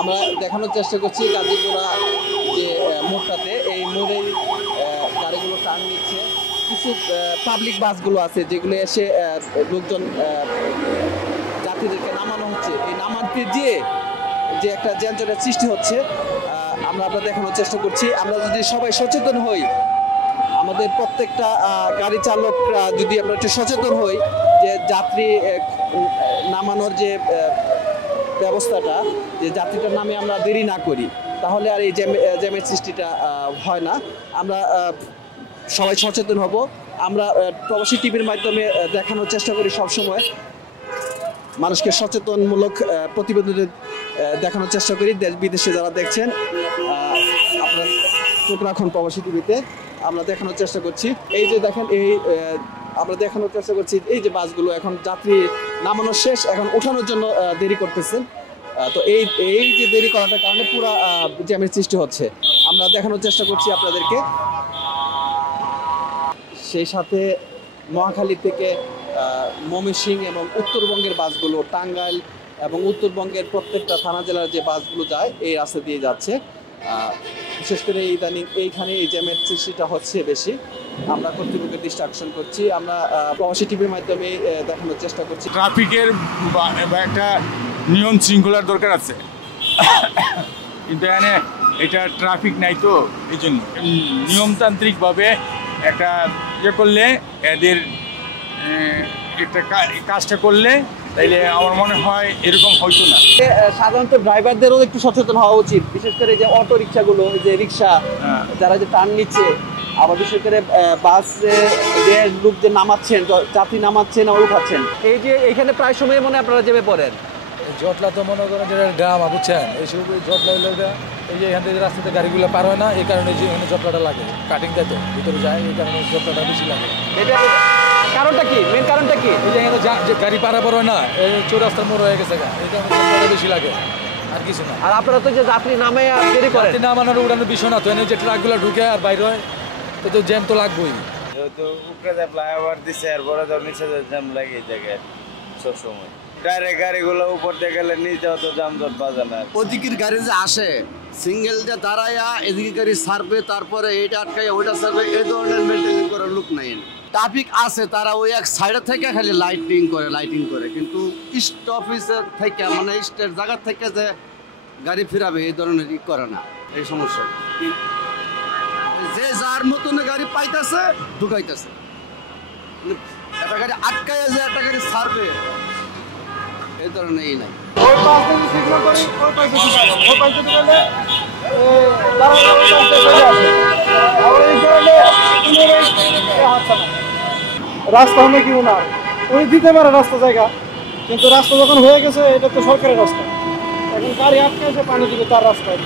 আমরা দেখানোর চেষ্টা করছি গাজীপুরা যে মোড়টাতে, এই মোড়েই গাড়িগুলো টার্ন নিচ্ছে। কিছু পাবলিক বাসগুলো আছে যেগুলো এসে লোকজন যাত্রীদেরকে নামানো হচ্ছে। এই নামাতে যেয়ে যে একটা যানজটের সৃষ্টি হচ্ছে আমরা দেখানোর চেষ্টা করছি। আমরা যদি সবাই সচেতন হই, আমাদের প্রত্যেকটা গাড়ি চালকরা যদি আমরা একটু সচেতন হই যে যাত্রী নামানোর যে ব্যবস্থাটা, যে যাত্রীটার নামে আমরা দেরি না করি, তাহলে আর এই জ্যামের সৃষ্টিটা হয় না। আমরা সবাই সচেতন হব। আমরা প্রবাসী টিভির মাধ্যমে দেখানোর চেষ্টা করি সবসময়, মানুষকে সচেতনমূলক প্রতিবেদন দেখানোর চেষ্টা করি। দেশ বিদেশে যারা দেখছেন, আপনার চোখ রাখুন প্রবাসী টিভিতে। আমরা দেখানোর চেষ্টা করছি, এই যে দেখেন, এই আমরা দেখানোর চেষ্টা করছি এই যে বাসগুলো এখন যাত্রী নামানো শেষ, এখন ওঠানোর জন্য দেরি করতেছেন। তো এই যে দেরি করাটার কারণে পুরো জ্যামের সৃষ্টি হচ্ছে। আমরা দেখানোর চেষ্টা করছি আপনাদেরকে। সেই সাথে নোয়াখালী থেকে ময়মনসিংহ এবং উত্তরবঙ্গের বাসগুলো, টাঙ্গাইল এবং উত্তরবঙ্গের প্রত্যেকটা থানা জেলার যে বাসগুলো যায় এই রাস্তা দিয়ে যাচ্ছে। বিশেষ করে ইদানিং এইখানে এই জ্যামের সৃষ্টিটা হচ্ছে বেশি। আমরা কর্তৃপক্ষের দৃষ্টি আকর্ষণ করছি, আমরা প্রবাসী টিভির মাধ্যমে দেখানোর চেষ্টা করছি। ট্রাফিকের একটা নিয়ম শৃঙ্খলার দরকার আছে, কিন্তু এখানে এটা ট্রাফিক নাই, তো এই জন্য নিয়মতান্ত্রিকভাবে একটা ইয়ে করলে, এদের একটা কাজটা করলে, তাইলে আমার মনে হয় এরকম হইতো না। সাধারণত ড্রাইভারদেরও একটু সচেতন হওয়া উচিত, বিশেষ করে যে অটো রিক্সাগুলো, যে রিক্সা যারা যে টার্ন নিচ্ছে, আবার বিশেষ করে বাসে যে লোক যে নামাচ্ছেন, যাত্রী নামাচ্ছেন আর উঠাচ্ছেন, এই যে এখানে প্রায় সময় মনে আপনারা চেপে পড়েন। জটলা তো মনে করেন যেটা ড্রামা, বুঝছেন, এইসব জটলা হইলে এই যে এখান থেকে রাস্তাতে গাড়িগুলো পার হয় না, এই কারণে যে এখানে জটলাটা লাগে, কাটিং দেয় তো ভিতরে যায়, এই কারণে জটলাটা বেশি লাগে। এটা কারণটা কি, মেন কারণটা কি? এই যে এখানে গাড়ি পারাপার হয় না, এই চৌরাস্তার মোড় হয়ে গেছে, এই কারণে জটলাটা বেশি লাগে, আর কিছু না। আর আপনারা তো যে যাত্রী নামে দেরি করেন, নামানোর উড়ানোর বিষয় না তো, এনে যে ট্রাকগুলো ঢুকে আর বাইরে হয়, তো জ্যাম তো লাগবেই। যেহেতু উপরে ফ্লাইওভার দিচ্ছে, এরপরে তো নিচে জ্যাম লাগে এই জায়গায় সবসময়। ডাইরেক্ট গাড়িগুলো উপর দিয়ে গেলে নিচেও তো যানজট বাজে না। ওদিকের গাড়ি যে আসে সিঙ্গেল যে দাঁড়াইয়া এদিকে গাড়ি সারবে, তারপরে এইটা আটকাইয়া ওইটা সারবে, এই ধরনের মেনটেন করার লোক নাই। ট্রাফিক আছে, তারা ওই এক সাইডে থেকে খালি লাইটিং করে, কিন্তু স্টপেজের থেকে মানে স্টের জায়গা থেকে যে গাড়ি ফিরাবে এই ধরনের করে না। এই সমস্যা যে যার মতন গাড়ি পাইতেছে ঢুকাইতেছে, একটা গাড়ি আটকাইয়া যে একটা গাড়ি সারবে এই ধরনের নাই। রাস্তা হবে কি না, উনি দিতে পারে রাস্তা জায়গা, কিন্তু রাস্তা যখন হয়ে গেছে এটা তো সরকারের রাস্তা, এখন গাড়ি আটকে এসে পানি দিবে তার রাস্তায়।